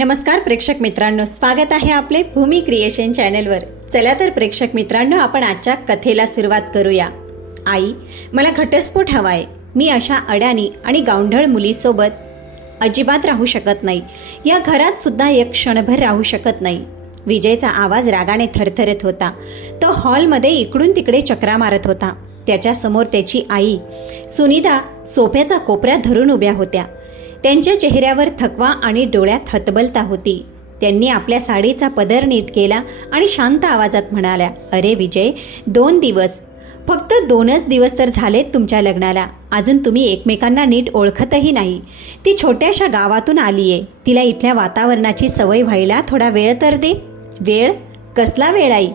नमस्कार प्रेक्षक मित्रांनो, स्वागत आहे आपले भूमी क्रिएशन चॅनलवर। चला तर प्रेक्षक मित्रांनो, आपण आजच्या कथेला सुरुवात करूया। आई, मला घटस्फोट हवाय। मी अशा अडाणी आणि गावंढळ मुलीसोबत अजिबात राहू शकत नाही। या घरात सुद्धा एक क्षणभर राहू शकत नाही। विजयचा आवाज रागाने थरथरत होता। तो हॉलमध्ये इकडून तिकडे चक्रा मारत होता। त्याच्या समोर त्याची आई सुनीता सोफ्याचा कोपऱ्यात धरून उभ्या होत्या। त्यांच्या चेहऱ्यावर थकवा आणि डोळ्यात हतबलता होती। त्यांनी आपल्या साडीचा पदर नीट केला आणि शांत आवाजात म्हणाल्या, अरे विजय, 2 दिवस, फक्त 2च दिवस तर झालेत तुमच्या लग्नाला। अजून तुम्ही एकमेकांना नीट ओळखतही नाही। ती छोट्याशा गावातून आलीये। तिला इथल्या वातावरणाची सवय व्हायला थोडा वेळ तर दे। वेळ? कसला वेळ आई?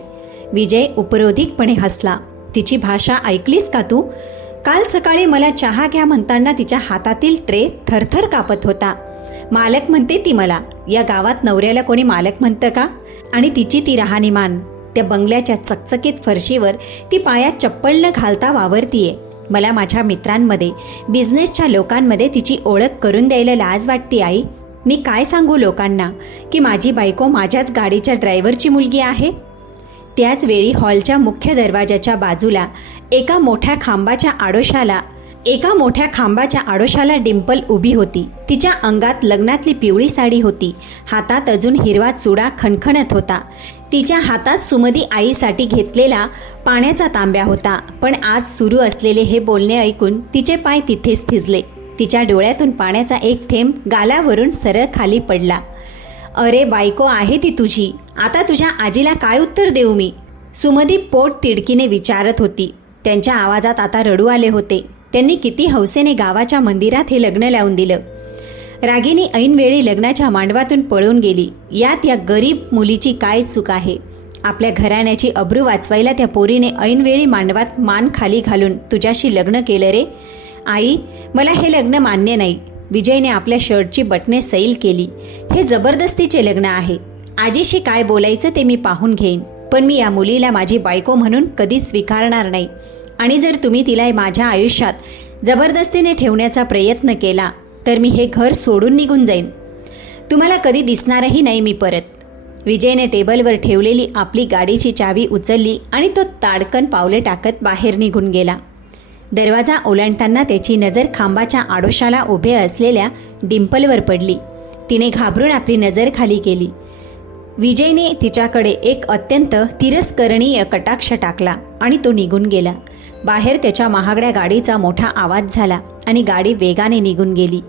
विजय उपरोधिकपणे हसला। तिची भाषा ऐकलीस का तू? काल सकाळी मला चहा घ्या म्हणताना तिच्या हातातील ट्रे थरथर कापत होता। मालक म्हणते ती मला। या गावात नवऱ्याला कोणी मालक म्हणतं का? आणि तिची ती राहणीमान, त्या बंगल्याच्या चकचकीत फरशीवर ती पायात चप्पल न घालता वावरतीये। मला माझ्या मित्रांमध्ये, बिझनेसच्या लोकांमध्ये तिची ओळख करून द्यायला लाज वाटते आई। मी काय सांगू लोकांना की माझी बायको माझ्याच गाडीच्या ड्रायव्हरची मुलगी आहे? त्याच वेळी हॉलच्या मुख्य दरवाजाच्या बाजूला एका मोठ्या खांबाच्या आडोशाला डिंपल उभी होती। तिच्या अंगात लग्नातली पिवळी साडी होती। हातात अजून हिरवा चुडा खणखणत होता। तिच्या हातात सुमदी आईसाठी घेतलेला पाण्याचा तांब्या होता। पण आज सुरू असलेले हे बोलणे ऐकून तिचे पाय तिथेच थिजले। तिच्या डोळ्यातून पाण्याचा एक थेंब गालावरून सरळ खाली पडला। अरे बायको आहे ती तुझी। आता तुझ्या आजीला काय उत्तर देऊ मी? सुमदी पोट तिडकीने विचारत होती। त्यांच्या आवाजात आता रडू आले होते। त्यांनी किती हौसेने गावाच्या मंदिरात हे लग्न लावून दिलं। रागिनी ऐनवेळी लग्नाच्या मांडवातून पळून गेली। यात या गरीब मुलीची काय चूक आहे? आपल्या घराण्याची अब्रू वाचवायला त्या पोरीने ऐनवेळी मांडवात मान खाली घालून तुझ्याशी लग्न केलं रे। आई, मला हे लग्न मान्य नाही। विजयने आपल्या शर्टची बटणे सैल केली। हे जबरदस्तीचे लग्न आहे। आजीशी काय बोलायचं ते मी पाहून घेईन, पण मी या मुलीला माझी बायको म्हणून कधीच स्वीकारणार नाही। आणि जर तुम्ही तिला माझ्या आयुष्यात जबरदस्तीने ठेवण्याचा प्रयत्न केला तर मी हे घर सोडून निघून जाईन। तुम्हाला कधी दिसणारही नाही मी परत। विजयने टेबलवर ठेवलेली आपली गाडीची चावी उचलली आणि तो ताडकन पावले टाकत बाहेर निघून गेला। दरवाजा ओलांडताना त्याची नजर खांबाच्या आडोशाला उभे असलेल्या डिंपलवर पडली। तिने घाबरून आपली नजर खाली केली। विजयने तिच्याकडे एक अत्यंत तिरस्करणीय कटाक्ष टाकला आणि तो निघून गेला। बाहेर त्याच्या महागड्या गाडीचा मोठा आवाज झाला आणि गाडी वेगाने निघून गेली।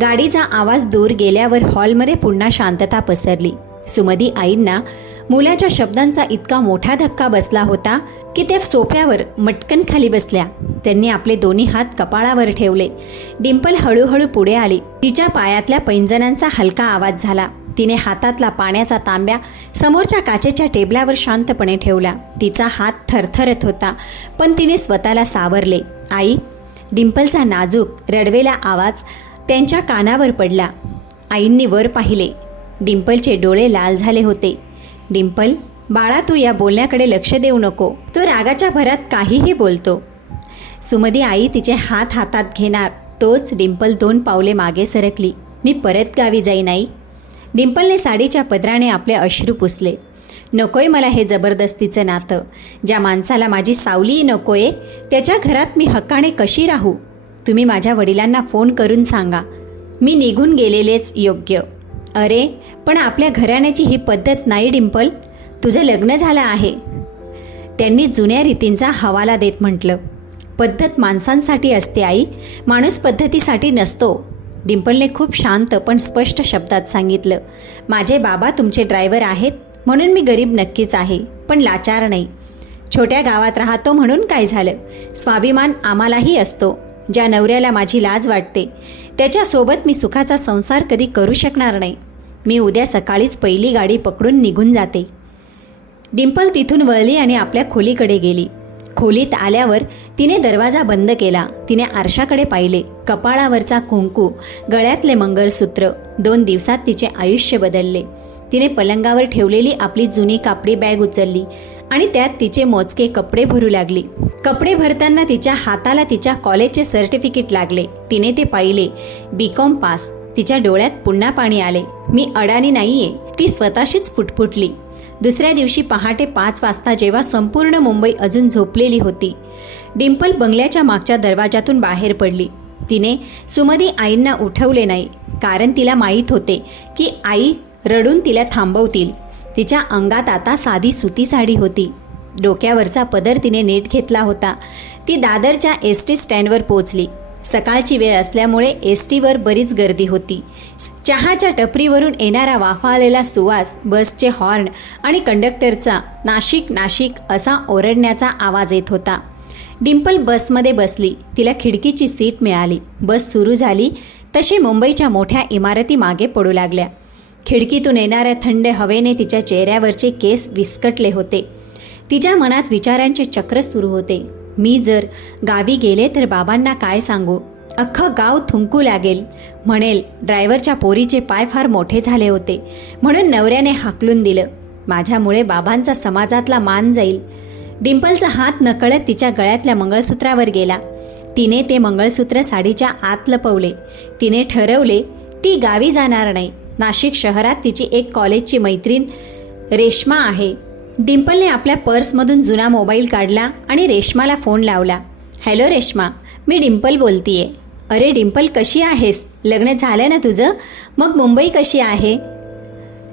गाडीचा आवाज दूर गेल्यावर हॉलमध्ये पुन्हा शांतता पसरली। सुमदी आईंना मुलाच्या शब्दांचा इतका मोठा धक्का बसला होता की त्या सोफ्यावर मटकन खाली बसल्या। त्यांनी आपले दोन्ही हात कपाळावर ठेवले। डिंपल हळूहळू पुढे आली। तिच्या पायातल्या पैंजणांचा हलका आवाज झाला। तिने हातातला पाण्याचा तांब्या समोरच्या काचेच्या टेबलावर शांतपणे ठेवला। तिचा हात थरथरत होता, पण तिने स्वतःला सावरले। आई, डिंपलचा नाजूक रडवेला आवाज त्यांच्या कानावर पडला। आईंनी वर पाहिले। डिंपलचे डोळे लाल झाले होते। डिंपल, बाळा, तू या बोलण्याकडे लक्ष देऊ नको। तो रागाच्या भरात काहीही बोलतो। सुमदी आई तिचे हात हातात घेणार तोच डिंपल 2 पावले मागे सरकली। मी परत गावी जाईन आई। डिंपलने साडीच्या पदराने आपले अश्रू पुसले। नकोय मला हे जबरदस्तीचं नातं। ज्या माणसाला माझी सावलीही नकोय त्याच्या घरात मी हक्काने कशी राहू? तुम्ही माझ्या वडिलांना फोन करून सांगा, मी निघून गेलेलेच योग्य। अरे पण आपल्या घराण्याची ही पद्धत नाही डिंपल। तुझं लग्न झालं आहे। त्यांनी जुन्या रीतींचा हवाला देत म्हटलं, पद्धत माणसांसाठी असते आई, माणूस पद्धतीसाठी नसतो। डिंपलने खूप शांत पण स्पष्ट शब्दात सांगितलं, माझे बाबा तुमचे ड्रायव्हर आहेत म्हणून मी गरीब नक्कीच आहे, पण लाचार नाही। छोट्या गावात राहतो म्हणून काय झालं? स्वाभिमान आम्हालाही असतो। ज्या नवऱ्याला माझी लाज वाटते त्याच्यासोबत मी सुखाचा संसार कधी करू शकणार नाही। मी उद्या सकाळीच पहिली गाडी पकडून निघून जाते। डिंपल तिथून वळली आणि आपल्या खोलीकडे गेली। खोलीत आल्यावर तिने दरवाजा बंद केला। तिने आरशाकडे पाहिले। कपाळावरचा कुंकू, गळ्यातले मंगळसूत्र, 2 दिवसात तिचे आयुष्य बदलले। तिने पलंगावर ठेवलेली आपली जुनी कापडी बॅग उचलली आणि त्यात तिचे मोजके कपडे भरू लागली। कपडे भरताना तिच्या हाताला तिच्या कॉलेजचे सर्टिफिकेट लागले। तिने ते पाहिले। BCom pass. तिच्या डोळ्यात पुन्हा पाणी आले. मी अडाणी नाहीये, ती स्वतःशीच फुटफुटली. दुसऱ्या दिवशी पहाटे 5 वाजता जेव्हा संपूर्ण मुंबई अजून झोपलेली होती, डिंपल बंगल्याच्या मागच्या दरवाजातून बाहेर पडली. तिने सुमदी आईंना उठवले नाही, कारण तिला माहीत होते की आई रडून तिला थांबवतील. तिच्या अंगात आता साधी सुती साडी होती. डोक्यावरचा पदर तिने नीट घेतला होता. ती दादरच्या एसटी स्टँडवर पोहोचली. सकाळची वेळ असल्यामुळे एसटीवर बरीच गर्दी होती. चहाच्या टपरीवरून येणारा वाफा आलेला सुवास, बसचे हॉर्न आणि कंडक्टरचा नाशिक नाशिक असा ओरडण्याचा आवाज येत होता. डिंपल बसमध्ये बसली. तिला खिडकीची सीट मिळाली. बस सुरू झाली तशी मुंबईच्या मोठ्या इमारती मागे पडू लागल्या. खिडकीतून येणाऱ्या थंड हवेने तिच्या चेहऱ्यावरचे केस विस्कटले होते. तिच्या मनात विचारांचे चक्र सुरू होते. मी जर गावी गेले तर बाबांना काय सांगू? अख्खं गाव थुंकू लागेल. म्हणेल ड्रायव्हरच्या पोरीचे पाय फार मोठे झाले होते म्हणून नवऱ्याने हाकलून दिलं. माझ्यामुळे बाबांचा समाजातला मान जाईल. डिंपलचा हात नकळत तिच्या गळ्यातल्या मंगळसूत्रावर गेला. तिने ते मंगळसूत्र साडीच्या आत लपवले. तिने ठरवले ती गावी जाणार नाही. नाशिक शहरात तिची एक कॉलेजची मैत्रीण रेश्मा आहे. डिंपलने आपल्या पर्समधून जुना मोबाईल काढला आणि रेश्माला फोन लावला. हॅलो रेश्मा, मी डिंपल बोलतीये. अरे डिंपल, कशी आहेस? लग्न झालं ना तुझं? मग मुंबई कशी आहे?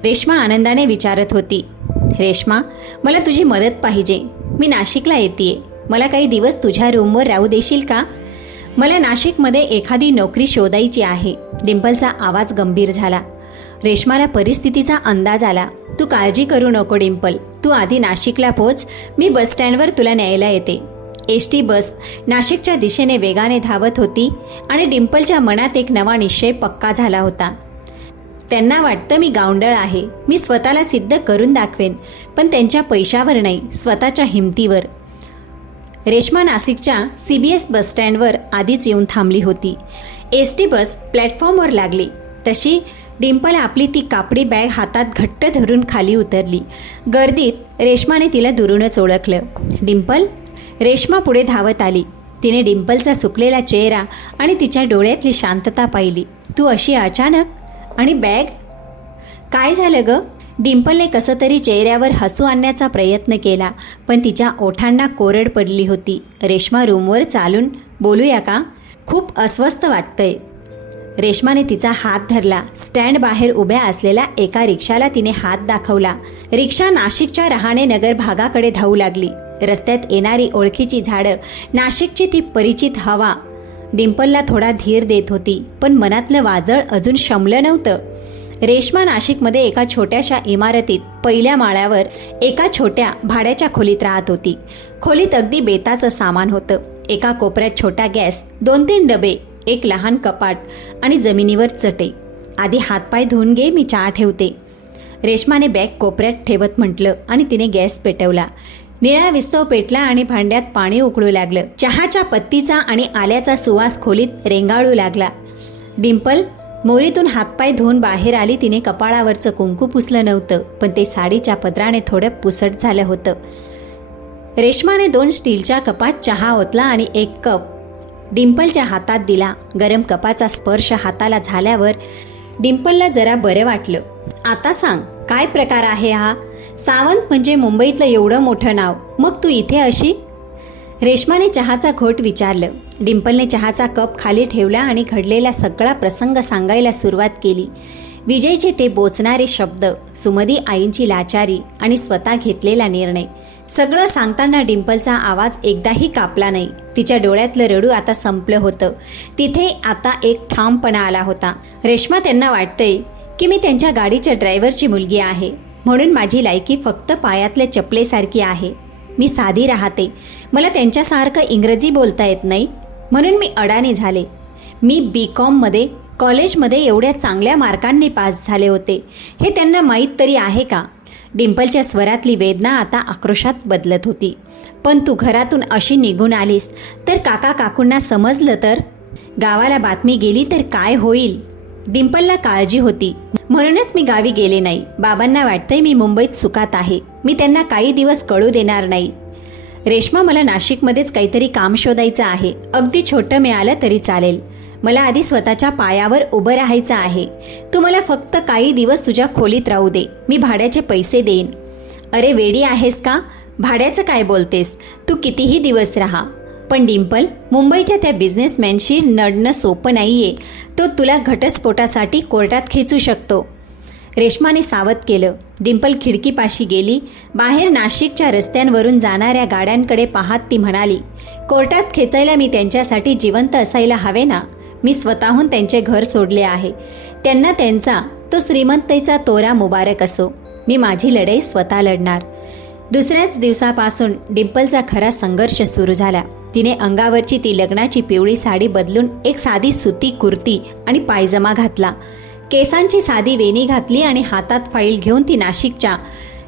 रेश्मा आनंदाने विचारत होती. रेश्मा, मला तुझी मदत पाहिजे. मी नाशिकला येतेय. मला काही दिवस तुझ्या रूमवर राहू देशील का? मला नाशिकमध्ये एखादी नोकरी शोधायची आहे. डिंपलचा आवाज गंभीर झाला. रेश्माला परिस्थितीचा अंदाज आला. तू काळजी करू नको डिंपल, तू आधी नाशिकला पोच. मी बस स्टँडवर तुला न्यायला येते. एसटी बस नाशिकच्या दिशेने वेगाने धावत होती आणि डिंपलच्या मनात एक नवा निश्चय पक्का झाला होता. त्यांना वाटतं मी गावंढळ आहे. मी स्वतःला सिद्ध करून दाखवेन, पण त्यांच्या पैशावर नाही, स्वतःच्या हिमतीवर. रेश्मा नाशिकच्या CBS बस स्टँडवर आधीच येऊन थांबली होती. एसटी बस प्लॅटफॉर्मवर लागली तशी डिंपल आपली ती कापडी बॅग हातात घट्ट धरून खाली उतरली. गर्दीत रेश्माने तिला दुरूनच ओळखलं. डिंपल? रेश्मा पुढे धावत आली. तिने डिंपलचा सुकलेला चेहरा आणि तिच्या डोळ्यातली शांतता पाहिली. तू अशी अचानक? आणि बॅग? काय झालं ग? डिंपलने कसं तरी चेहऱ्यावर हसू आणण्याचा प्रयत्न केला, पण तिच्या ओठांना कोरड पडली होती. रेश्मा, रूमवर चालून बोलूया का? खूप अस्वस्थ वाटतंय. रेश्माने तिचा हात धरला. स्टँड बाहेर उभ्या असलेल्या एका रिक्षाला तिने हात दाखवला. रिक्षा नाशिकच्या रहाणे नगर भागाकडे धावू लागली. रस्त्यात येणारी ओळखीची झाडं, नाशिकची ती परिचित हवा डिंपलला थोडा धीर देत होती, पण मनातलं वादळ अजून शमलं नव्हतं. रेश्मा नाशिकमध्ये एका छोट्याशा इमारतीत पहिल्या माळ्यावर एका छोट्या भाड्याच्या खोलीत राहत होती. खोलीत अगदी बेताचं सामान होतं. एका कोपऱ्यात छोटा गॅस, 2-3 डबे, एक लहान कपाट आणि जमिनीवर चटई. आधी हातपाय धुवून घे, मी चहा ठेवते. रेश्माने बॅग कोपऱ्यात ठेवत म्हटलं आणि तिने गॅस पेटवला. निळा विस्तव पेटला आणि भांड्यात पाणी उकळू लागलं. चहाच्या पत्तीचा आणि आल्याचा सुवास खोलीत रेंगाळू लागला. डिंपल मोरीतून हातपाय धुवून बाहेर आली. तिने कपाळावरचं कुंकू पुसलं नव्हतं, पण ते साडीच्या पदराने थोडं पुसट झालं होतं. रेश्माने 2 स्टीलच्या कपात चहा ओतला आणि एक कप डिंपलच्या हातात दिला. गरम कपाचा स्पर्श हाताला झाल्यावर डिंपलला जरा बरं वाटलं. आता सांग, काय प्रकार आहे हा? सावंत म्हणजे मुंबईतलं एवढं मोठं नाव, मग तू इथे अशी? रेश्माने चहाचा घोट विचारलं. डिंपलने चहाचा कप खाली ठेवला आणि घडलेला सगळा प्रसंग सांगायला सुरुवात केली. विजयचे ते बोचणारे शब्द, सुमदी आईंची लाचारी आणि स्वतः घेतलेला निर्णय. सगळं सांगताना डिंपलचा आवाज एकदाही कापला नाही. तिच्या डोळ्यातलं रडू आता संपलं होतं. तिथे आता एक ठामपणा आला होता. रेश्मा, त्यांना वाटतंय की मी त्यांच्या गाडीच्या ड्रायव्हरची मुलगी आहे, म्हणून माझी लायकी फक्त पायातल्या चपलेसारखी आहे. मी साधी राहते. मला त्यांच्यासारखं इंग्रजी बोलता येत नाही, म्हणून मी अडाणी झाले. मी BCom कॉलेजमध्ये एवढ्या चांगल्या मार्कांनी पास झाले होते, हे त्यांना माहीत तरी आहे का? डिंपलच्या स्वरातली वेदना आता आक्रोशात बदलत होती. पण तू घरातून अशी निघून आलीस तर काका काकूंना समजलं तर? गावाला बातमी गेली तर काय होईल? डिंपलला काळजी होती, म्हणूनच मी गावी गेले नाही. बाबांना वाटतंय मी मुंबईत सुखात आहे. मी त्यांना काही दिवस कळू देणार नाही. रेश्मा, मला नाशिकमध्येच काहीतरी काम शोधायचं आहे. अगदी छोटं मिळालं तरी चालेल. मला आधी स्वतःच्या पायावर उभं राहायचं आहे. तू मला फक्त काही दिवस तुझ्या खोलीत राहू दे, मी भाड्याचे पैसे देईन. अरे वेडी आहेस का? भाड्याचं काय बोलतेस? तू कितीही दिवस राहा. पण डिंपल, मुंबईच्या त्या बिझनेसमॅनशी नडणं सोपं नाहीये. तो तुला घटस्फोटासाठी कोर्टात खेचू शकतो. रेश्माने सावध केलं. डिंपल खिडकीपाशी गेली. बाहेर नाशिकच्या रस्त्यांवरून जाणाऱ्या गाड्यांकडे पाहत ती म्हणाली, कोर्टात खेचायला मी त्यांच्यासाठी जिवंत असायला हवे ना. मी स्वतःहून त्यांचे घर सोडले आहे. त्यांना त्यांचा तो श्रीमंतीचा तोरा मुबारक असो. मी माझी लढाई स्वतः लढणार. दुसऱ्याच दिवसापासून डिंपलचा खरा संघर्ष सुरू झाला. तिने अंगावरची ती लग्नाची पिवळी साडी बदलून एक साधी सुती कुर्ती आणि पायजमा घातला. केसांची साधी वेणी घातली आणि हातात फाईल घेऊन ती नाशिकच्या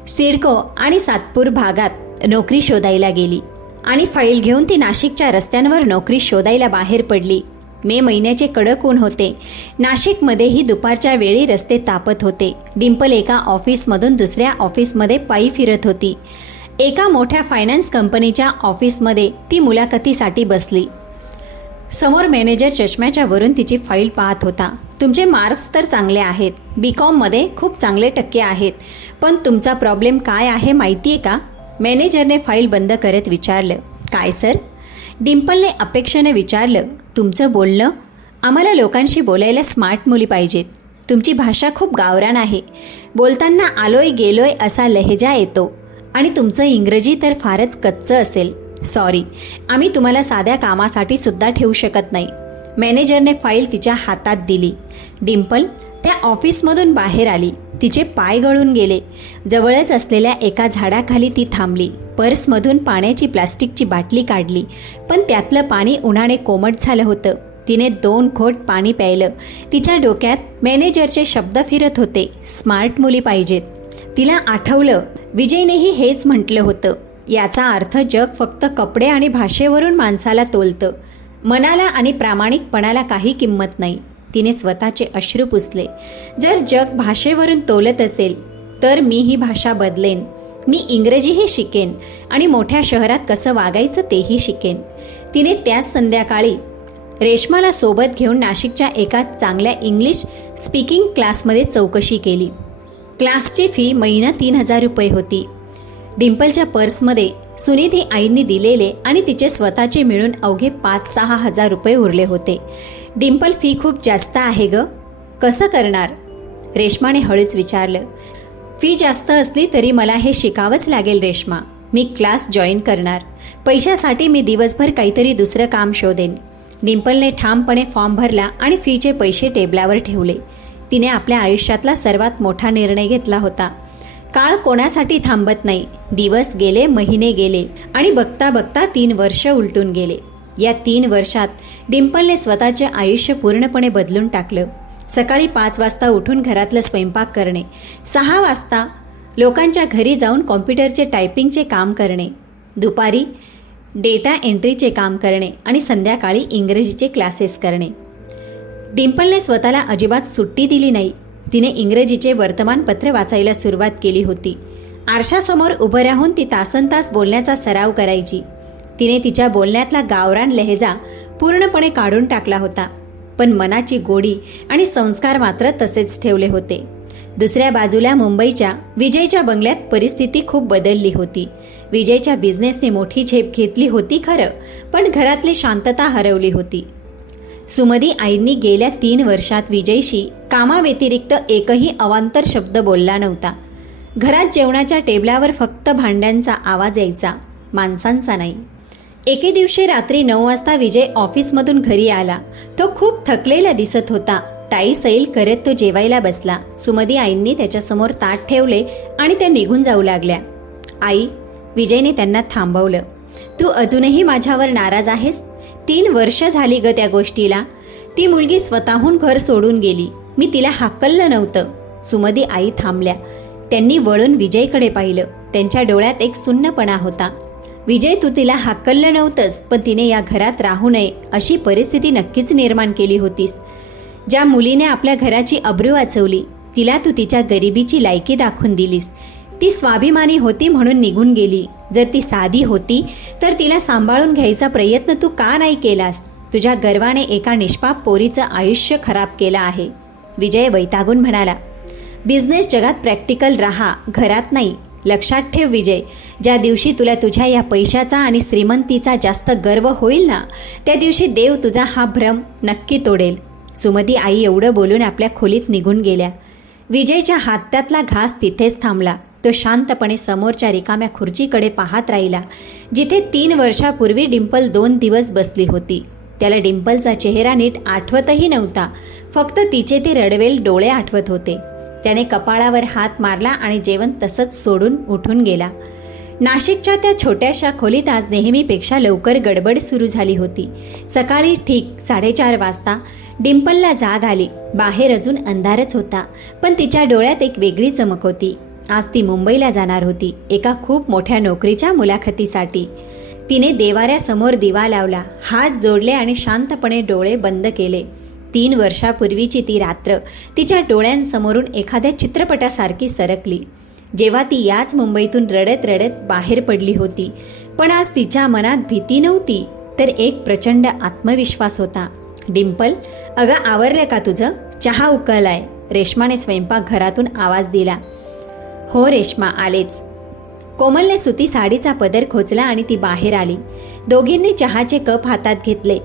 सिडको आणि सातपूर भागात नोकरी शोधायला गेली. नाशिकच्या रस्त्यांवर नोकरी शोधायला बाहेर पडली. मे महिन्याचे कडक ऊन होते. नाशिकमध्येही दुपारच्या वेळी रस्ते तापत होते. डिंपल एका ऑफिसमधून दुसऱ्या ऑफिसमध्ये पायी फिरत होती. एका मोठ्या फायनान्स कंपनीच्या ऑफिसमध्ये ती मुलाखतीसाठी बसली. समोर मॅनेजर चष्म्याच्या वरून तिची फाईल पाहत होता. तुमचे मार्क्स तर चांगले आहेत, बीकॉममध्ये खूप चांगले टक्के आहेत, पण तुमचा प्रॉब्लेम काय आहे माहितीये का? मॅनेजरने फाईल बंद करत विचारलं. काय सर? डिंपलने अपेक्षेने विचारलं. तुमचं बोलणं, आम्हाला लोकांशी बोलायला स्मार्ट मुली पाहिजेत. तुमची भाषा खूप गावरान आहे. बोलताना आलोय गेलोय असा लहेजा येतो. आणि तुमचं इंग्रजी तर फारच कच्चं असेल. सॉरी, आम्ही तुम्हाला साध्या कामासाठी सुद्धा ठेवू शकत नाही. मॅनेजरने फाईल तिच्या हातात दिली. डिंपल त्या ऑफिसमधून बाहेर आली. तिचे पाय गळून गेले. जवळच असलेल्या एका झाडाखाली ती थांबली. पर्समधून पाण्याची प्लास्टिकची बाटली काढली, पण त्यातलं पाणी उन्हाने कोमट झालं होतं. तिने 2 घोट पाणी प्यायलं. तिच्या डोक्यात मॅनेजरचे शब्द फिरत होते, स्मार्ट मुली पाहिजेत. तिला आठवलं, विजयनेही हेच म्हटलं होतं. याचा अर्थ जग फक्त कपडे आणि भाषेवरून माणसाला तोलतं. मनाला आणि प्रामाणिकपणाला काही किंमत नाही. तिने स्वतःचे अश्रू पुसले. जर जग भाषेवरून तोलत असेल तर मी ही भाषा बदलेन. मी इंग्रजीही शिकेन आणि मोठ्या शहरात कसं वागायचं तेही शिकेन. तिने त्याच संध्याकाळी रेश्माला सोबत घेऊन नाशिकच्या एका चांगल्या इंग्लिश स्पीकिंग क्लासमध्ये चौकशी केली. क्लासची फी महिना 3,000 रुपये होती. डिंपलच्या पर्समध्ये सुनिधी आईंनी दिलेले आणि तिचे स्वतःचे मिळून अवघे 5-6 हजार रुपये उरले होते. डिंपल, फी खूप जास्त आहे ग, कसं करणार? रेश्माने हळूच विचारलं. फी जास्त असली तरी मला हे शिकावंच लागेल रेश्मा. मी क्लास जॉईन करणार. पैशासाठी मी दिवसभर काहीतरी दुसरं काम शोधेन. डिंपलने ठामपणे फॉर्म भरला आणि फीचे पैसे टेबलावर ठेवले. तिने आपल्या आयुष्यातला सर्वात मोठा निर्णय घेतला होता. काळ कोणासाठी थांबत नाही. दिवस गेले, महिने गेले आणि बघता बघता 3 वर्ष उलटून गेले. या 3 वर्षात डिंपलने स्वतःचे आयुष्य पूर्णपणे बदलून टाकलं. सकाळी 5 वाजता उठून घरातलं स्वयंपाक करणे, 6 वाजता लोकांच्या घरी जाऊन कॉम्प्युटरचे टायपिंगचे काम करणे, दुपारी डेटा एंट्रीचे काम करणे आणि संध्याकाळी इंग्रजीचे क्लासेस करणे. डिंपलने स्वतःला अजिबात सुट्टी दिली नाही. तिने इंग्रजीचे वर्तमानपत्र वाचायला सुरुवात केली होती. आरशासमोर उभं राहून ती तासनतास बोलण्याचा सराव करायची. तिने तिच्या बोलण्यातला गावरान लहेजा पूर्णपणे काढून टाकला होता, पण मनाची गोडी आणि संस्कार मात्र तसेच ठेवले होते. दुसऱ्या बाजूला मुंबईच्या विजयच्या बंगल्यात परिस्थिती खूप बदलली होती. विजयच्या बिझनेसने मोठी झेप घेतली होती खरं, पण घरातली शांतता हरवली होती. सुमधी आईंनी गेल्या 3 वर्षात विजयशी कामाव्यतिरिक्त एकही अवांतर शब्द बोलला नव्हता. घरात जेवणाच्या टेबलावर फक्त भांड्यांचा आवाज यायचा, माणसांचा नाही. एके दिवशी रात्री 9 वाजता विजय ऑफिसमधून घरी आला. तो खूप थकलेला दिसत होता. टाई सैल करत तो जेवायला बसला. सुमधी आईंनी त्याच्यासमोर ताट ठेवले आणि त्या निघून जाऊ लागल्या. आई, विजयने त्यांना थांबवलं. तू अजूनही माझ्यावर नाराज आहेस? 3 वर्ष झाली ग त्या गोष्टीला. ती मुलगी स्वतःहून घर सोडून गेली. मी तिला हाकललं नव्हतं. सुमधी आई थांबल्या. त्यांनी वळून विजयकडे पाहिलं. त्यांच्या डोळ्यात एक सुन्नपणा होता. विजय, तू तिला हाकललं नव्हतंस, पण तिने या घरात राहू नये अशी परिस्थिती नक्कीच निर्माण केली होतीस. ज्या मुलीने आपल्या घराची अब्रू वाचवली, तिला तू तिच्या गरिबीची लायकी दाखवून दिलीस. ती स्वाभिमानी होती म्हणून निघून गेली. जर ती साधी होती तर तिला सांभाळून घ्यायचा प्रयत्न तू का नाही केलास? तुझ्या गर्वाने एका निष्पाप पोरीचं आयुष्य खराब केलं आहे. विजय वैतागून म्हणाला. बिझनेस जगात प्रॅक्टिकल राहा, घरात नाही. लक्षात ठेव विजय, ज्या दिवशी तुला तुझ्या या पैशाचा आणि श्रीमंतीचा जास्त गर्व होईल ना, त्या दिवशी देव तुझा हा भ्रम नक्की तोडेल. सुमती आई एवढं बोलून आपल्या खोलीत निघून गेल्या. विजयच्या हातातला घास तिथेच थांबला. तो शांतपणे समोरच्या रिकाम्या खुर्चीकडे पाहत राहिला, जिथे 3 वर्षापूर्वी डिंपल 2 दिवस बसली होती. त्याला डिंपलचा चेहरा नीट आठवतही नव्हता, फक्त तिचे ते रडवेल डोळे आठवत होते. त्याने कपाळावर हात मारला आणि जेवण तसंच सोडून उठून गेला. नाशिकच्या त्या छोट्याशा खोलीत आज नेहमीपेक्षा लवकर गडबड सुरू झाली होती. सकाळी ठीक 4:30 वाजता डिंपलला जाग आली. बाहेर अजून अंधारच होता, पण तिच्या डोळ्यात एक वेगळी चमक होती. आज ती मुंबईला जाणार होती, एका खूप मोठ्या नोकरीच्या मुलाखतीसाठी. तिने देवाऱ्यासमोर दिवा लावला, हात जोडले आणि शांतपणे डोळे बंद केले. 3 वर्षापूर्वीची ती रात्र तिच्या डोळ्यांसमोरून एखाद्या चित्रपटासारखी सरकली, जेव्हा ती याच मुंबईतून रडत रडत बाहेर पडली होती. पण आज तिच्या मनात भीती नव्हती, तर एक प्रचंड आत्मविश्वास होता. डिंपल, अगं आवरलं का तुझं? चहा उकळलाय. रेश्माने स्वयंपाकघरातून आवाज दिला. हो रेश्मा, आलेच. कोमलने सुती साडीचा पदर खोचला आणि ती बाहेर आली. दोघींनी चहाचे कप हातात घेतले.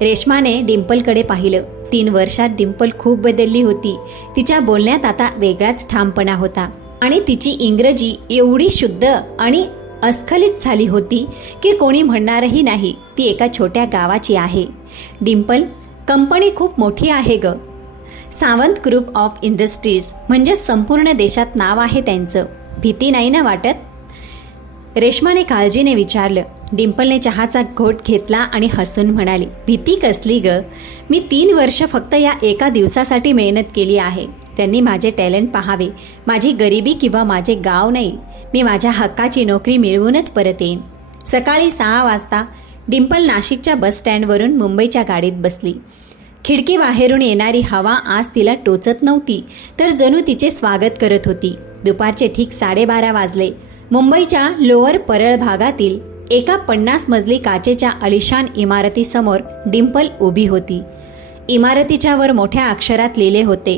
रेश्माने डिंपलकडे पाहिलं. 3 वर्षात डिंपल खूप बदलली होती. तिच्या बोलण्यात आता वेगळाच ठामपणा होता आणि तिची इंग्रजी एवढी शुद्ध आणि अस्खलित झाली होती की कोणी म्हणणारही नाही ती एका छोट्या गावाची आहे. डिंपल, कंपनी खूप मोठी आहे ग. सावंत ग्रुप ऑफ इंडस्ट्रीज म्हणजे संपूर्ण देशात नाव आहे त्यांचं. भीती नाही ना वाटत? रेश्माने काळजीने विचारलं. डिंपलने चहाचा घोट घेतला आणि हसून म्हणाली, भीती कसली ग? मी 3 वर्ष फक्त या एका दिवसासाठी मेहनत केली आहे. त्यांनी माझे टॅलेंट पाहावे, माझी गरिबी किंवा माझे गाव नाही. मी माझ्या हक्काची नोकरी मिळवूनच परत येईन. सकाळी 6 वाजता डिंपल नाशिकच्या बस स्टँडवरून मुंबईच्या गाडीत बसली. खिडकी बाहेरून येणारी हवा आज तिला टोचत नव्हती, तर जणू तिचे स्वागत करत होती. दुपारचे ठीक 12:30 वाजले. मुंबईच्या लोअर परळ भागातील एका 50 मजली काचेच्या आलिशान इमारतीसमोर डिंपल उभी होती. इमारतीच्या वर मोठ्या अक्षरात लिहिले होते,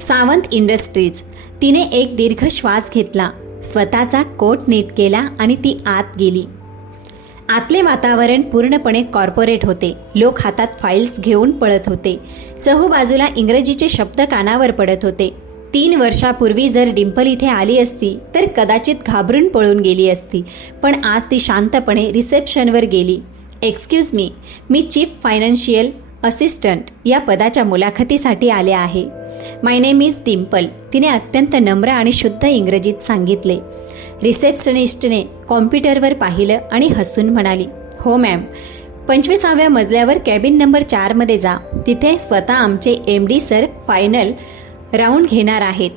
सावंत इंडस्ट्रीज. तिने एक दीर्घ श्वास घेतला, स्वतःचा कोट नीट केला आणि ती आत गेली. आतले वातावरण पूर्णपणे कॉर्पोरेट होते. लोक हातात फाईल्स घेऊन पळत होते. चहूबाजूला इंग्रजीचे शब्द कानावर पडत होते. 3 वर्षापूर्वी जर डिंपल इथे आली असती तर कदाचित घाबरून पळून गेली असती, पण आज ती शांतपणे रिसेप्शनवर गेली. एक्सक्यूज मी, मी चीफ फायनान्शियल असिस्टंट या पदाच्या मुलाखतीसाठी आले आहे. माय नेम इज डिंपल, तिने अत्यंत नम्र आणि शुद्ध इंग्रजीत सांगितले. रिसेप्शनिस्टने कॉम्प्युटरवर पाहिलं आणि हसून म्हणाली, हो मॅम, 25व्या मजल्यावर कॅबिन नंबर 4 जा. तिथे स्वतः आमचे MD सर फायनल राऊंड घेणार आहेत.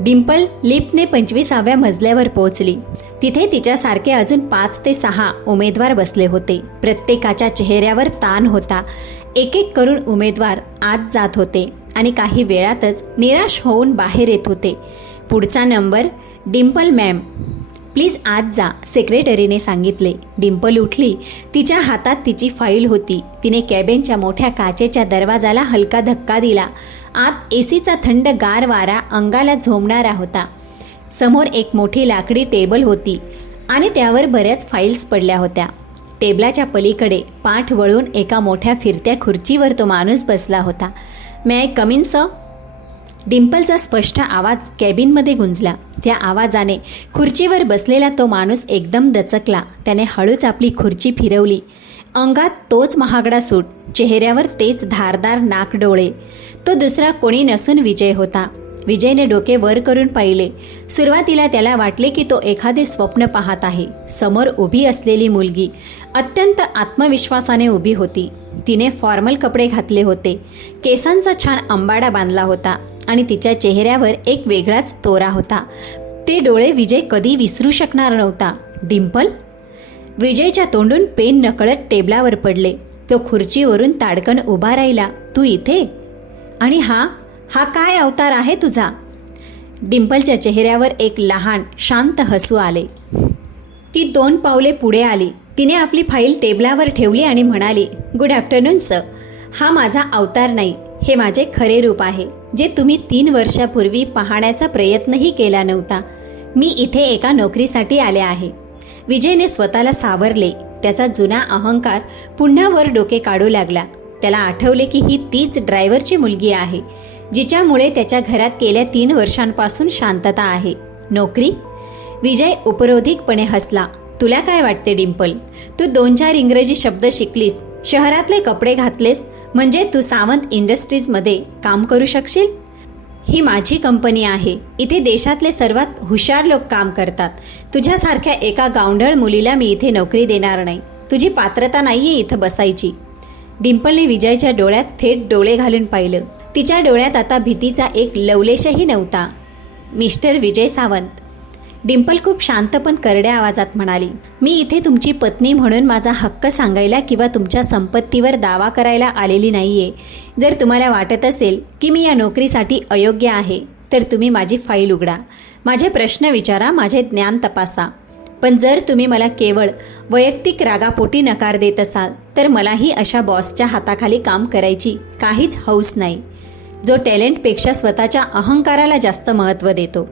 डिंपल लिफ्टने 25व्या मजल्यावर पोहोचली. तिथे तिच्यासारखे अजून 5 ते 6 उमेदवार बसले होते. प्रत्येकाच्या चेहऱ्यावर ताण होता. एक एक करून उमेदवार आत जात होते आणि काही वेळातच निराश होऊन बाहेर येत होते. पुढचा नंबर डिंपल मॅम, प्लीज आत जा, सेक्रेटरीने सांगितले. डिंपल उठली. तिच्या हातात तिची फाईल होती. तिने कॅबिनच्या मोठ्या काचेच्या दरवाजाला हलका धक्का दिला. आत एसीचा थंड गार वारा अंगाला झोंबणारा होता. समोर एक मोठी लाकडी टेबल होती आणि त्यावर बऱ्याच फाईल्स पडल्या होत्या. टेबलाच्या पलीकडे पाठ वळून एका मोठ्या फिरत्या खुर्चीवर तो माणूस बसला होता. मे आय कम इन सर? डिंपलचा स्पष्ट आवाज कॅबिनमध्ये गुंजला. त्या आवाजाने खुर्चीवर बसलेला तो माणूस एकदम दचकला. त्याने हळूच आपली खुर्ची फिरवली. अंगात तोच महागडा सूट, चेहऱ्यावर तेच धारदार नाकडोळे. तो दुसरा कोणी नसून विजय होता. विजयने डोके वर करून पाहिले. सुरुवातीला त्याला वाटले की तो एखादे स्वप्न पाहत आहे. समोर उभी असलेली मुलगी अत्यंत आत्मविश्वासाने उभी होती. तिने फॉर्मल कपडे घातले होते. केसांचा छान अंबाडा बांधला होता आणि तिच्या चेहऱ्यावर एक वेगळाच तोरा होता. ते डोळे विजय कधी विसरू शकणार नव्हता. डिंपल? विजयच्या तोंडून पेन नकळत टेबलावर पडले. तो खुर्चीवरून ताडकन उभा राहिला. तू इथे? आणि हा काय अवतार आहे तुझा? डिंपलच्या चेहऱ्यावर एक लहान शांत हसू आले. ती 2 पावले पुढे आली. तिने आपली फाईल टेबलावर ठेवली आणि म्हणाली, गुड आफ्टरनून सर. हा माझा अवतार नाही, हे माझे खरे रूप आहे, जे तुम्ही 3 वर्षापूर्वी पाहण्याचा प्रयत्नही केला नव्हता. मी इथे एका नोकरीसाठी आले आहे. विजयने स्वतःला सावरले. त्याचा जुना अहंकार पुन्हा वर डोके काढू लागला. त्याला आठवले की ही तीच ड्रायव्हरची मुलगी आहे, जिच्यामुळे त्याच्या घरात गेल्या 3 वर्षांपासून शांतता आहे. नोकरी? विजय उपरोधिकपणे हसला. तुला काय वाटते डिंपल? तू 2-4 इंग्रजी शब्द शिकलीस, शहरातले कपडे घातलेस, म्हणजे तू सावंत इंडस्ट्रीजमध्ये काम करू शकशील? ही माझी कंपनी आहे. इथे देशातले सर्वात हुशार लोक काम करतात. तुझ्यासारख्या एका गावंढळ मुलीला मी इथे नोकरी देणार नाही. तुझी पात्रता नाहीये इथं बसायची. डिंपलने विजयच्या डोळ्यात थेट डोळे घालून पाहिलं. तिच्या डोळ्यात आता भीतीचा एक लवलेशही नव्हता. मिस्टर विजय सावंत. डिंपल खूप शांत पण करड्या आवाजात म्हणाली, मी इथे तुमची पत्नी म्हणून माझा हक्क सांगायला किंवा तुमच्या संपत्तीवर दावा करायला आलेली नाहीये. जर तुम्हाला वाटत असेल की मी या नोकरीसाठी अयोग्य आहे, तर तुम्ही माझी फाईल उघडा, माझे प्रश्न विचारा, माझे ज्ञान तपासा. पण जर तुम्ही मला केवळ वैयक्तिक रागापोटी नकार देत असाल, तर मलाही अशा बॉसच्या हाताखाली काम करायची काहीच हौस नाही, जो टॅलेंटपेक्षा स्वतःच्या अहंकाराला जास्त महत्त्व देतो.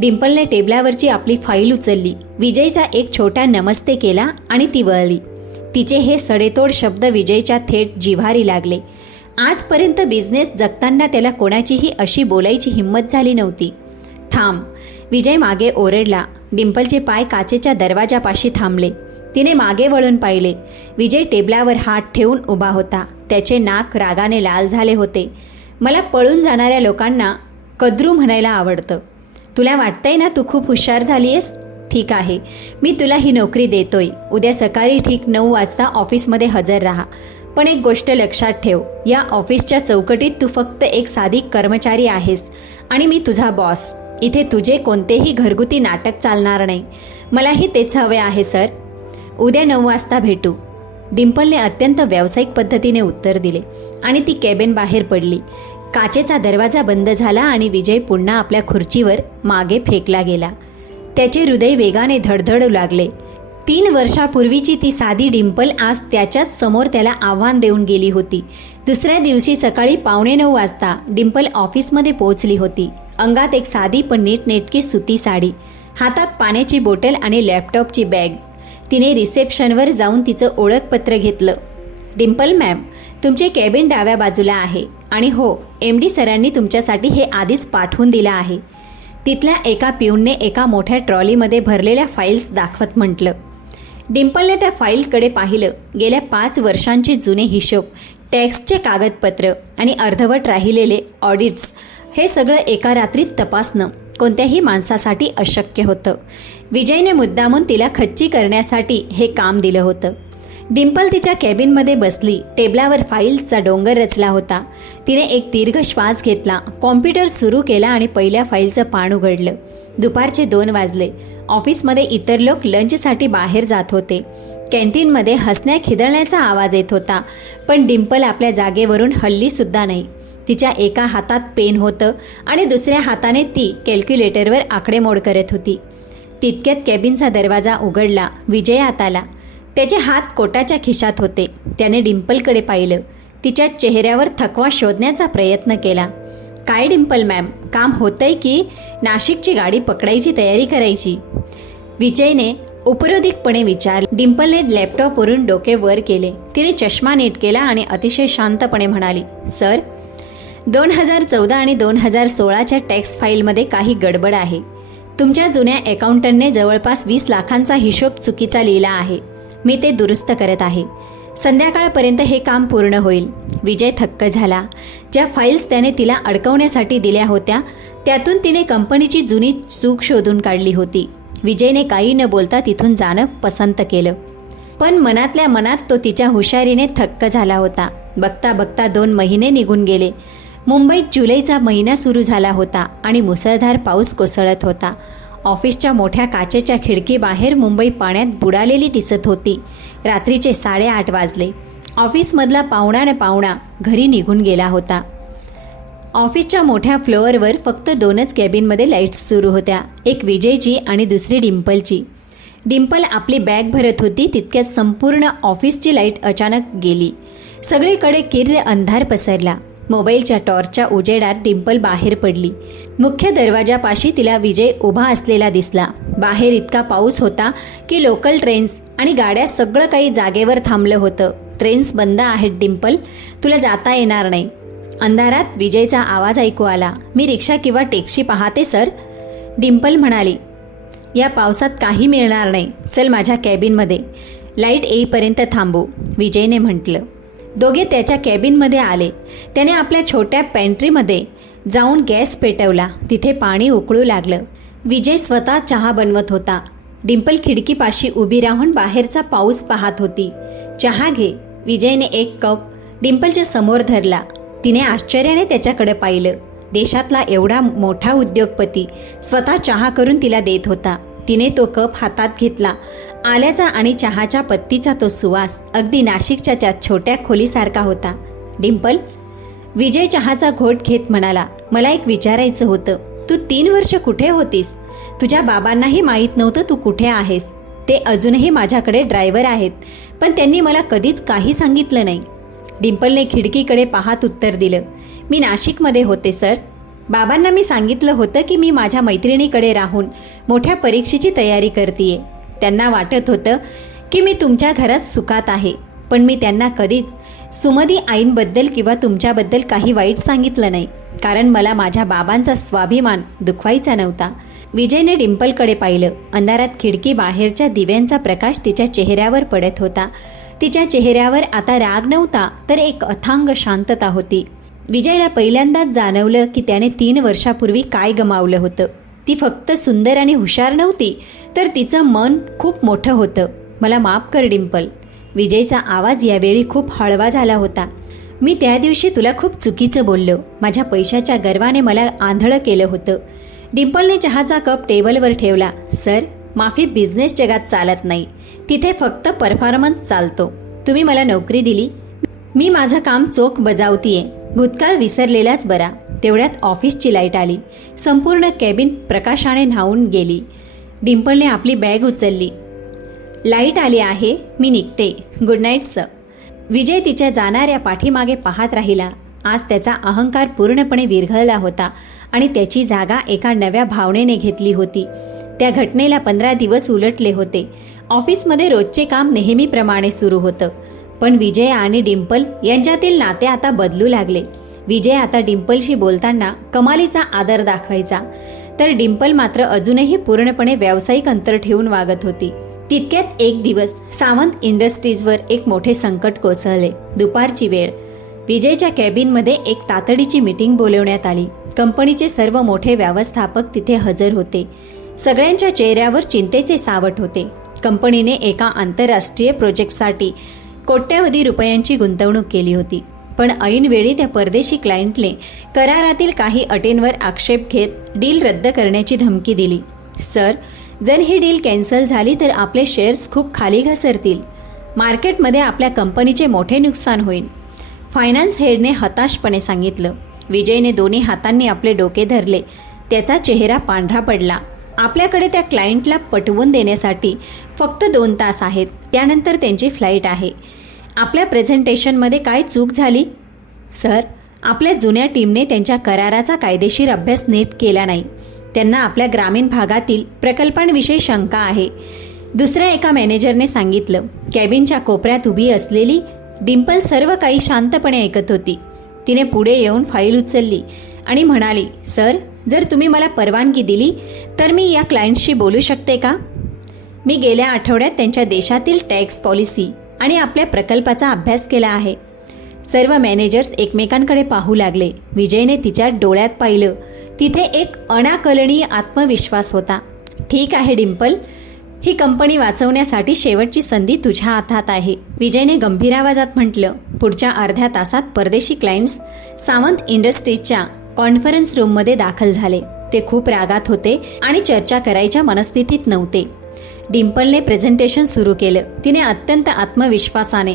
डिंपलने टेबलावरची आपली फाईल उचलली. विजयचा एक छोटा नमस्ते केला आणि ती वळली. तिचे हे सडेतोड शब्द विजयच्या थेट जिव्हारी लागले. आजपर्यंत बिझनेस जगताना त्याला कोणाचीही अशी बोलायची हिंमत झाली नव्हती. थांब, विजय मागे ओरडला. डिंपलचे पाय काचेच्या दरवाजापाशी थांबले. तिने मागे वळून पाहिले. विजय टेबलावर हात ठेवून उभा होता. त्याचे नाक रागाने लाल झाले होते. मला पळून जाणाऱ्या लोकांना कद्रू म्हणायला आवडतं. तुला वाटतंय ना तू खूप हुशार झालीयस? ठीक आहे, मी तुला ही नोकरी देतोय. उद्या सकाळी ठीक 9 वाजता ऑफिसमध्ये हजर राहा. पण एक गोष्ट लक्षात ठेव, या ऑफिसच्या चौकटीत तू फक्त एक साधी कर्मचारी आहेस आणि मी तुझा बॉस. इथे तुझे कोणतेही घरगुती नाटक चालणार नाही. मलाही तेच हवे आहे सर. उद्या 9 वाजता भेटू. डिंपलने अत्यंत व्यावसायिक पद्धतीने उत्तर दिले आणि ती कॅबिन बाहेर पडली. काचेचा दरवाजा बंद झाला आणि विजय पुन्हा आपल्या खुर्चीवर मागे फेकला गेला. त्याचे हृदय वेगाने धडधडू लागले. 3 वर्षापूर्वीची ती साधी डिंपल आज त्याच्याच समोर त्याला आव्हान देऊन गेली होती. दुसऱ्या दिवशी सकाळी 8:45 वाजता डिंपल ऑफिसमध्ये पोहोचली होती. अंगात एक साधी पण नीटनेटकी सुती साडी, हातात पाण्याची बॉटल आणि लॅपटॉपची बॅग. तिने रिसेप्शनवर जाऊन तिचं ओळखपत्र घेतलं. डिंपल मॅम, तुमचे कॅबिन डाव्या बाजूला आहे आणि हो, MD सरांनी तुमच्यासाठी हे आधीच पाठवून दिलं आहे. तिथल्या एका पिऊनने एका मोठ्या ट्रॉलीमध्ये भरलेल्या फाईल्स दाखवत म्हटलं. डिंपलने त्या फाईलकडे पाहिलं. गेल्या 5 वर्षांचे जुने हिशोब, टॅक्सचे कागदपत्र आणि अर्धवट राहिलेले ऑडिट्स, हे सगळं एका रात्रीत तपासणं कोणत्याही माणसासाठी अशक्य होतं. विजयने मुद्दामून तिला खच्ची करण्यासाठी हे काम दिलं होतं. डिंपल तिच्या कॅबिनमध्ये बसली. टेबलावर फाईल्सचा डोंगर रचला होता. तिने एक दीर्घ श्वास घेतला, कॉम्प्युटर सुरू केला आणि पहिल्या फाईलचं पान उघडलं. दुपारचे 2 वाजले. ऑफिसमध्ये इतर लोक लंचसाठी बाहेर जात होते. कॅन्टीनमध्ये हसण्या खिदळण्याचा आवाज येत होता, पण डिंपल आपल्या जागेवरून हल्लीसुद्धा नाही. तिच्या एका हातात पेन होतं आणि दुसऱ्या हाताने ती कॅल्क्युलेटरवर आकडेमोड करत होती. तितक्यात कॅबिनचा दरवाजा उघडला. विजय आत आला. त्याचे हात कोटाच्या खिशात होते. त्याने डिंपलकडे पाहिलं. तिच्या चेहऱ्यावर थकवा शोधण्याचा प्रयत्न केला. काय डिंपल मॅम, काम होतंय की नाशिकची गाडी पकडायची तयारी करायची? विजयने उपरोधिकपणे विचारले. डिंपलने लॅपटॉपवरून डोके वर केले. तिने चष्मा नीट केला आणि अतिशय शांतपणे म्हणाली, सर, 2014 आणि 2016च्या टॅक्स फाईलमध्ये काही गडबड आहे. तुमच्या जुन्या अकाउंटंटने जवळपास 20 लाखांचा हिशोब चुकीचा लिहिला आहे. मी ते दुरुस्त करत आहे. संध्याकाळपर्यंत हे काम पूर्ण होईल. विजय थक्क झाला. ज्या फाईल्स त्याने तिला अडकवण्यासाठी दिल्या होत्या, त्यातून तिने कंपनीची जुनी चूक शोधून काढली होती. विजयने काही न बोलता तिथून जाणं पसंत केलं. पण मनातल्या मनात तो तिच्या हुशारीने थक्क झाला होता. बघता बघता 2 महिने निघून गेले. मुंबईत जुलैचा महिना सुरू झाला होता आणि मुसळधार पाऊस कोसळत होता. ऑफिसच्या मोठ्या काचेच्या खिडकीबाहेर मुंबई पाण्यात बुडालेली दिसत होती. रात्रीचे 8:30 वाजले. ऑफिसमधला पाहुणा घरी निघून गेला होता. ऑफिसच्या मोठ्या फ्लोअरवर फक्त 2च कॅबिनमध्ये लाईट्स सुरू होत्या. एक विजयची आणि दुसरी डिंपलची. डिंपल आपली बॅग भरत होती तितक्यात संपूर्ण ऑफिसची लाईट अचानक गेली. सगळीकडे किर्र अंधार पसरला. मोबाईलच्या टॉर्चच्या उजेडात डिंपल बाहेर पडली. मुख्य दरवाजापाशी तिला विजय उभा असलेला दिसला. बाहेर इतका पाऊस होता की लोकल ट्रेन्स आणि गाड्या सगळं काही जागेवर थांबलं होतं. ट्रेन्स बंद आहेत डिंपल, तुला जाता येणार नाही. अंधारात विजयचा आवाज ऐकू आला. मी रिक्षा किंवा टॅक्सी पाहते सर, डिंपल म्हणाली. या पावसात काही मिळणार नाही, चल माझ्या कॅबिनमध्ये, लाईट येईपर्यंत थांबू, विजयने म्हटलं. दोघे त्याच्या कॅबिनमध्ये आले. त्याने आपल्या छोट्या पॅन्ट्रीमध्ये जाऊन गॅस पेटवला. तिथे पाणी उकळू लागलं. विजय स्वतः चहा बनवत होता. डिंपल खिडकीपाशी उभी राहून बाहेरचा पाऊस पाहत होती. चहा घे, विजयने एक कप डिंपलच्या समोर धरला. तिने आश्चर्याने त्याच्याकडे पाहिलं. देशातला एवढा मोठा उद्योगपती स्वतः चहा करून तिला देत होता. तिने तो कप हातात घेतला. आल्याचा आणि चहाच्या पत्तीचा तो सुवास अगदी नाशिकच्या त्या छोट्या खोलीसारखा होता. डिंपल, विजय चहाचा घोट घेत म्हणाला, मला एक विचारायचं होतं. तू 3 वर्ष कुठे होतीस? तुझ्या बाबांनाही माहीत नव्हतं तू कुठे आहेस. ते अजूनही माझ्याकडे ड्रायव्हर आहेत, पण त्यांनी मला कधीच काही सांगितलं नाही. डिंपलने खिडकीकडे पाहत उत्तर दिलं, मी नाशिकमध्ये होते सर. बाबांना मी सांगितलं होतं की मी माझ्या मैत्रिणीकडे राहून मोठ्या परीक्षेची तयारी करतेय. त्यांना वाटत होतं की मी तुमच्या घरात सुखात आहे, पण मी त्यांना कधीच सुमदी आईंबद्दल किंवा तुमच्याबद्दल काही वाईट सांगितलं नाही, कारण मला माझ्या बाबांचा स्वाभिमान दुखवायचा नव्हता. विजयने डिंपलकडे पाहिलं. अंधारात खिडकी बाहेरच्या दिव्यांचा प्रकाश तिच्या चेहऱ्यावर पडत होता. तिच्या चेहऱ्यावर आता राग नव्हता, तर एक अथांग शांतता होती. विजयला पहिल्यांदाच जाणवलं की त्याने 3 वर्षापूर्वी काय गमावलं होतं. ती फक्त सुंदर आणि हुशार नव्हती, तर तिचं मन खूप मोठं होतं. मला माफ कर डिंपल. विजयचा आवाज यावेळी खूप हळवा झाला होता. मी त्या दिवशी तुला खूप चुकीचं बोललो. माझ्या पैशाच्या गर्वाने मला आंधळं केलं होतं. डिंपलने चहाचा कप टेबलवर ठेवला. सर, माफी बिझनेस जगात चालत नाही. तिथे फक्त परफॉर्मन्स चालतो. तुम्ही मला नोकरी दिली, मी माझं काम चोख बजावतीये. भूतकाळ विसरलेलाच बरा. तेवढ्यात ऑफिसची लाईट आली. संपूर्ण कॅबिन प्रकाशाने न्हावून गेली. डिंपलने आपली बॅग उचलली. लाईट आली आहे, मी निघते. Good night sir. विजय तिच्या जाणाऱ्या पाठीमागे पाहत राहिला. आज त्याचा अहंकार पूर्णपणे विरघळला होता आणि त्याची जागा एका नव्या भावनेने घेतली होती. त्या घटनेला 15 दिवस उलटले होते. ऑफिसमध्ये रोजचे काम नेहमीप्रमाणे सुरू होतं, पण विजय आणि डिंपल यांच्यातील नाते आता बदलू लागले. विजय आता डिंपलशी बोलताना कमालीचा आदर दाखवायचा, तर डिंपल मात्र अजूनही पूर्णपणे व्यावसायिक अंतर ठेवून वागत होती. तितक्यात एक दिवस सावंत इंडस्ट्रीजवर एक मोठे संकट कोसळले. दुपारची वेळ. विजयच्या कॅबिनमध्ये एक तातडीची मीटिंग बोलवण्यात आली. कंपनीचे सर्व मोठे व्यवस्थापक तिथे हजर होते. सगळ्यांच्या चेहऱ्यावर चिंतेचे सावट होते. कंपनीने एका आंतरराष्ट्रीय प्रोजेक्टसाठी कोट्यवधी रुपयांची गुंतवणूक केली होती, पण ऐनवेळी त्या परदेशी क्लायंटने करारातील काही अटींवर आक्षेप घेत डील रद्द करण्याची धमकी दिली. सर, जर ही डील कॅन्सल झाली तर आपले शेअर्स खूप खाली घसरतील. मार्केटमध्ये आपल्या कंपनीचे मोठे नुकसान होईल, फायनान्स हेडने हताशपणे सांगितलं. विजयने दोन्ही हातांनी आपले डोके धरले. त्याचा चेहरा पांढरा पडला. आपल्याकडे त्या क्लायंटला पटवून देण्यासाठी फक्त 2 तास आहेत, त्यानंतर त्यांची फ्लाईट आहे. आपल्या प्रेझेंटेशनमध्ये काय चूक झाली? सर, आपल्या जुन्या टीमने त्यांच्या कराराचा कायदेशीर अभ्यास नीट केला नाही. त्यांना आपल्या ग्रामीण भागातील प्रकल्पांविषयी शंका आहे, दुसऱ्या एका मॅनेजरने सांगितलं. कॅबिनच्या कोपऱ्यात उभी असलेली डिंपल सर्व काही शांतपणे ऐकत होती. तिने पुढे येऊन फाईल उचलली आणि म्हणाली, सर, जर तुम्ही मला परवानगी दिली तर मी या क्लायंटशी बोलू शकते का? मी गेल्या आठवड्यात त्यांच्या देशातील टॅक्स पॉलिसी आणि आपल्या प्रकल्पाचा अभ्यास केला आहे. सर्व मॅनेजर्स एकमेकांकडे पाहू लागले. विजयने तिच्या डोळ्यात पाहिलं. तिथे एक अनाकलनीय आत्मविश्वास होता. ठीक आहे डिंपल, ही कंपनी वाचवण्यासाठी शेवटची संधी तुझ्या हातात आहे, विजयने गंभीर आवाजात म्हटलं. पुढच्या अर्ध्या तासात परदेशी क्लायंट्स सावंत इंडस्ट्रीजच्या कॉन्फरन्स रूममध्ये दाखल झाले. ते खूप रागात होते आणि चर्चा करायच्या मनस्थितीत नव्हते. डिंपलने प्रेझेंटेशन सुरू केलं. तिने अत्यंत आत्मविश्वासाने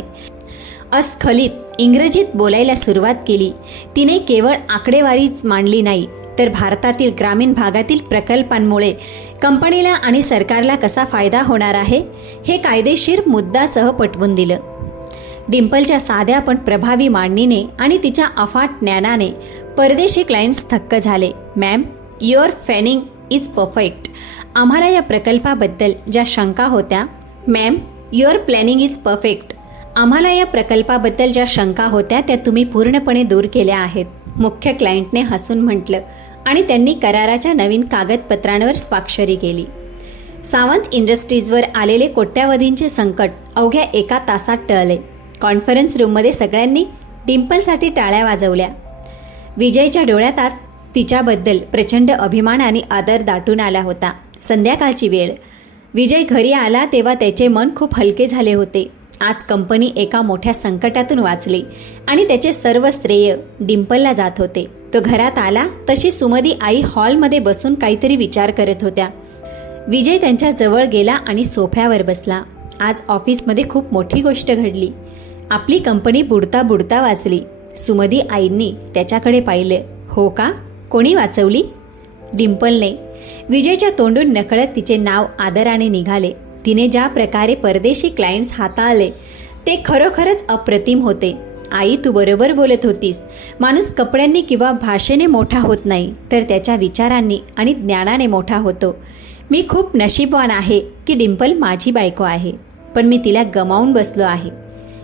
अस्खलित इंग्रजीत बोलायला सुरुवात केली. तिने केवळ आकडेवारीच मांडली नाही, तर भारतातील ग्रामीण भागातील प्रकल्पांमुळे कंपनीला आणि सरकारला कसा फायदा होणार आहे हे कायदेशीर मुद्दासह पटवून दिलं. डिंपलच्या साध्या पण प्रभावी मांडणीने आणि तिच्या अफाट ज्ञानाने परदेशी क्लायंट्स थक्क झाले. Ma'am, your fanning is perfect. आम्हाला या प्रकल्पाबद्दल ज्या शंका होत्या आम्हाला या प्रकल्पाबद्दल ज्या शंका होत्या त्या तुम्ही पूर्णपणे दूर केल्या आहेत, मुख्य क्लायंटने हसून म्हटलं आणि त्यांनी कराराच्या नवीन कागदपत्रांवर स्वाक्षरी केली. सावंत इंडस्ट्रीजवर आलेले कोट्यावधींचे संकट अवघ्या 1 तासात टळले. कॉन्फरन्स रूममध्ये सगळ्यांनी डिंपलसाठी टाळ्या वाजवल्या. विजयच्या डोळ्यात आज तिच्याबद्दल प्रचंड अभिमान आणि आदर दाटून आला होता. संध्याकाळची वेळ. विजय घरी आला तेव्हा त्याचे मन खूप हलके झाले होते. आज कंपनी एका मोठ्या संकटातून वाचली आणि त्याचे सर्व श्रेय डिंपलला जात होते. तो घरात आला तशी सुमदी आई हॉलमध्ये बसून काहीतरी विचार करत होत्या. विजय त्यांच्या जवळ गेला आणि सोफ्यावर बसला. आज ऑफिसमध्ये खूप मोठी गोष्ट घडली. आपली कंपनी बुडता बुडता वाचली. सुमदी आईंनी त्याच्याकडे पाहिले. हो का? कोणी वाचवली? डिंपलने. विजयच्या तोंडून नकळत तिचे नाव आदराने निघाले. तिने ज्या प्रकारे परदेशी क्लायंट्स हाताळले ते खरोखरच अप्रतिम होते. आई, तू बरोबर बोलत होतीस. माणूस कपड्यांनी किंवा भाषेने मोठा होत नाही, तर त्याच्या विचारांनी आणि ज्ञानाने मोठा होतो. मी खूप नशीबवान आहे की डिंपल माझी बायको आहे, पण मी तिला गमावून बसलो आहे.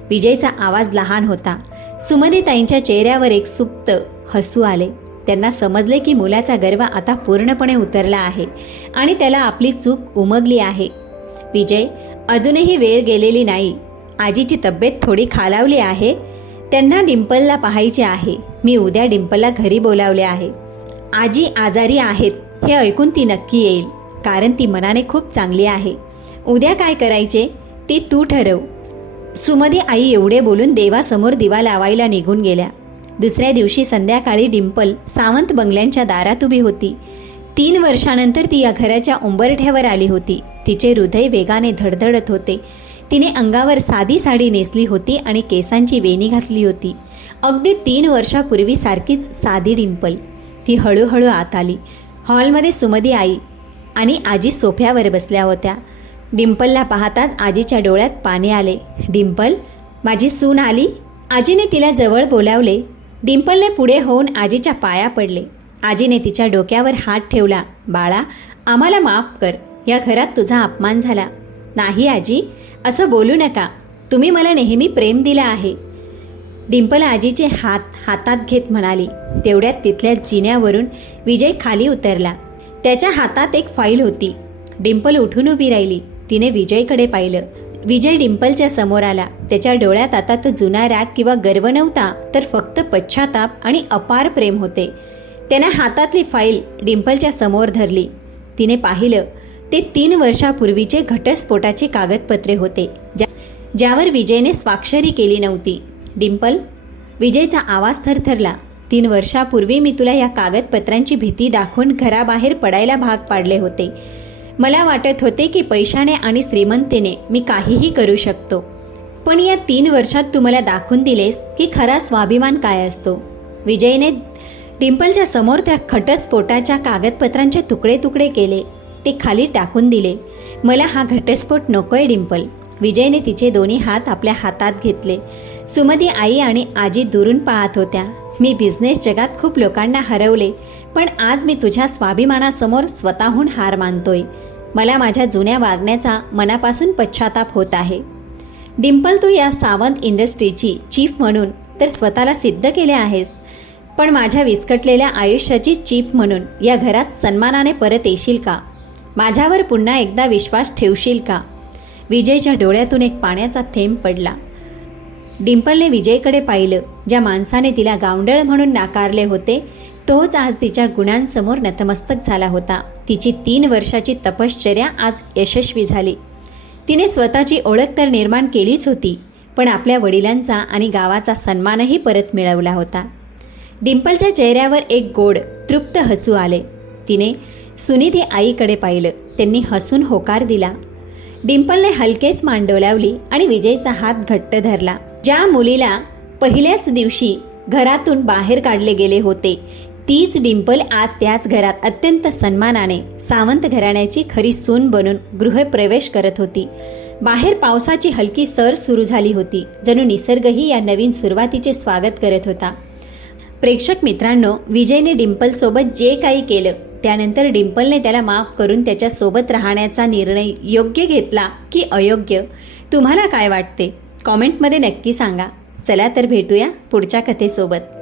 विजयचा आवाज लहान होता. सुमदीताईंच्या चेहऱ्यावर एक सुप्त हसू आले. त्यांना समजले की मुलाचा गर्व आता पूर्णपणे उतरला आहे आणि त्याला आपली चूक उमगली आहे. विजय, अजूनही वेळ गेलेली नाही. आजीची तब्येत थोडी खालावली आहे. त्यांना डिंपलला पाहायचे आहे. मी उद्या डिंपलला घरी बोलावले आहे. आजी आजारी आहेत हे ऐकून ती नक्की येईल, कारण ती मनाने खूप चांगली आहे. उद्या काय करायचे ते तू ठरव. सुमदी आई एवढे बोलून देवासमोर दिवा लावायला निघून गेल्या. दुसऱ्या दिवशी संध्याकाळी डिंपल सावंत बंगल्यांच्या दारात उभी होती. 3 वर्षानंतर ती या घराच्या उंबरठ्यावर आली होती. तिचे हृदय वेगाने धडधडत होते. तिने अंगावर साधी साडी नेसली होती आणि केसांची वेणी घातली होती. अगदी 3 वर्षापूर्वी सारखीच साधी डिंपल. ती हळूहळू आत आली. हॉलमध्ये सुमदी आई आणि आजी सोफ्यावर बसल्या होत्या. डिंपलला पाहताच आजीच्या डोळ्यात पाणी आले. डिंपल, माझी सून आली. आजीने तिला जवळ बोलावले. डिंपलने पुढे होऊन आजीच्या पाया पडले. आजीने तिच्या डोक्यावर हात ठेवला. बाळा, आम्हाला माफ कर. या घरात तुझा अपमान झाला. नाही आजी, असं बोलू नका. तुम्ही मला नेहमी प्रेम दिलं आहे. डिंपल आजीचे हातात घेत म्हणाली. तेवढ्यात तिथल्या जिन्यावरून विजय खाली उतरला. त्याच्या हातात एक फाईल होती. डिंपल उठून उभी राहिली. तिने विजयकडे पाहिलं. विजय डिंपलच्या समोर आला. त्याच्या डोळ्यात आता तो जुना राग किंवा गर्व नव्हता, तर फक्त पश्चाताप आणि अपार प्रेम होते. त्याने हातातली फाईल डिंपलच्या समोर धरली. तिने पाहिलं ते 3 वर्षापूर्वीचे घटस्फोटाचे कागदपत्रे होते, ज्यावर विजयने स्वाक्षरी केली नव्हती. डिंपल, विजयचा आवाज थरथरला. 3 वर्षापूर्वी मी तुला या कागदपत्रांची भीती दाखवून घराबाहेर पडायला भाग पाडले होते. मला वाटत होते की पैशाने आणि श्रीमंतीने मी काहीही करू शकतो. पण या 3 वर्षात तू मला दाखवून दिलेस की खरा स्वाभिमान काय असतो. विजयने डिंपलच्या समोर त्या घटस्फोटाच्या कागदपत्रांचे तुकडे तुकडे केले. ते खाली टाकून दिले. मला हा घटस्फोट नकोय डिंपल. विजयने तिचे दोन्ही हात आपल्या हातात घेतले. सुमदी आई आणि आजी दुरून पाहत होत्या. मी बिझनेस जगात खूप लोकांना हरवले, पण आज मी तुझ्या स्वाभिमानासमोर स्वतःहून हार मानतोय. मला माझ्या जुन्या वागण्याचा मनापासून पश्चाताप होत आहे. डिंपल, तू या सावंत इंडस्ट्रीची चीफ म्हणून तर स्वतःला सिद्ध केले आहेस, पण माझ्या विस्कटलेल्या आयुष्याची चीफ म्हणून या घरात सन्मानाने परत येशील का? माझ्यावर पुन्हा एकदा विश्वास ठेवशील का? विजयच्या डोळ्यातून एक पाण्याचा थेंब पडला. डिंपलने विजयकडे पाहिलं. ज्या माणसाने तिला गावंढळ म्हणून नाकारले होते, तोच आज तिच्या गुणांसमोर नतमस्तक झाला होता. तिची 3 वर्षाची तपश्चर्या आज यशस्वी झाली. तिने स्वतःची ओळख तर निर्माण केलीच होती, पण आपल्या वडिलांचा आणि गावाचा सन्मानही परत मिळवला होता. डिंपलच्या चेहऱ्यावर एक गोड, तृप्त हसू आले. तिने सुनिधी आईकडे पाहिलं. त्यांनी हसून होकार दिला. डिंपलने हलकेच मान डोलावली आणि विजयचा हात घट्ट धरला. ज्या मुलीला पहिल्याच दिवशी घरातून बाहेर काढले गेले होते, तीच डिंपल आज त्याच घरात अत्यंत सन्मानाने सावंत घराण्याची खरी सून बनून गृहप्रवेश करत होती. बाहेर पावसाची हलकी सर सुरू झाली होती. जणू निसर्गही या नवीन सुरुवातीचे स्वागत करत होता. प्रेक्षक मित्रांनो, विजयने डिंपलसोबत जे काही केलं त्यानंतर डिंपलने त्याला माफ करून त्याच्या सोबत राहण्याचा निर्णय योग्य घेतला की अयोग्य, तुम्हाला काय वाटते? कॉमेंटमध्ये नक्की सांगा. चला तर भेटूया पुढच्या कथेसोबत.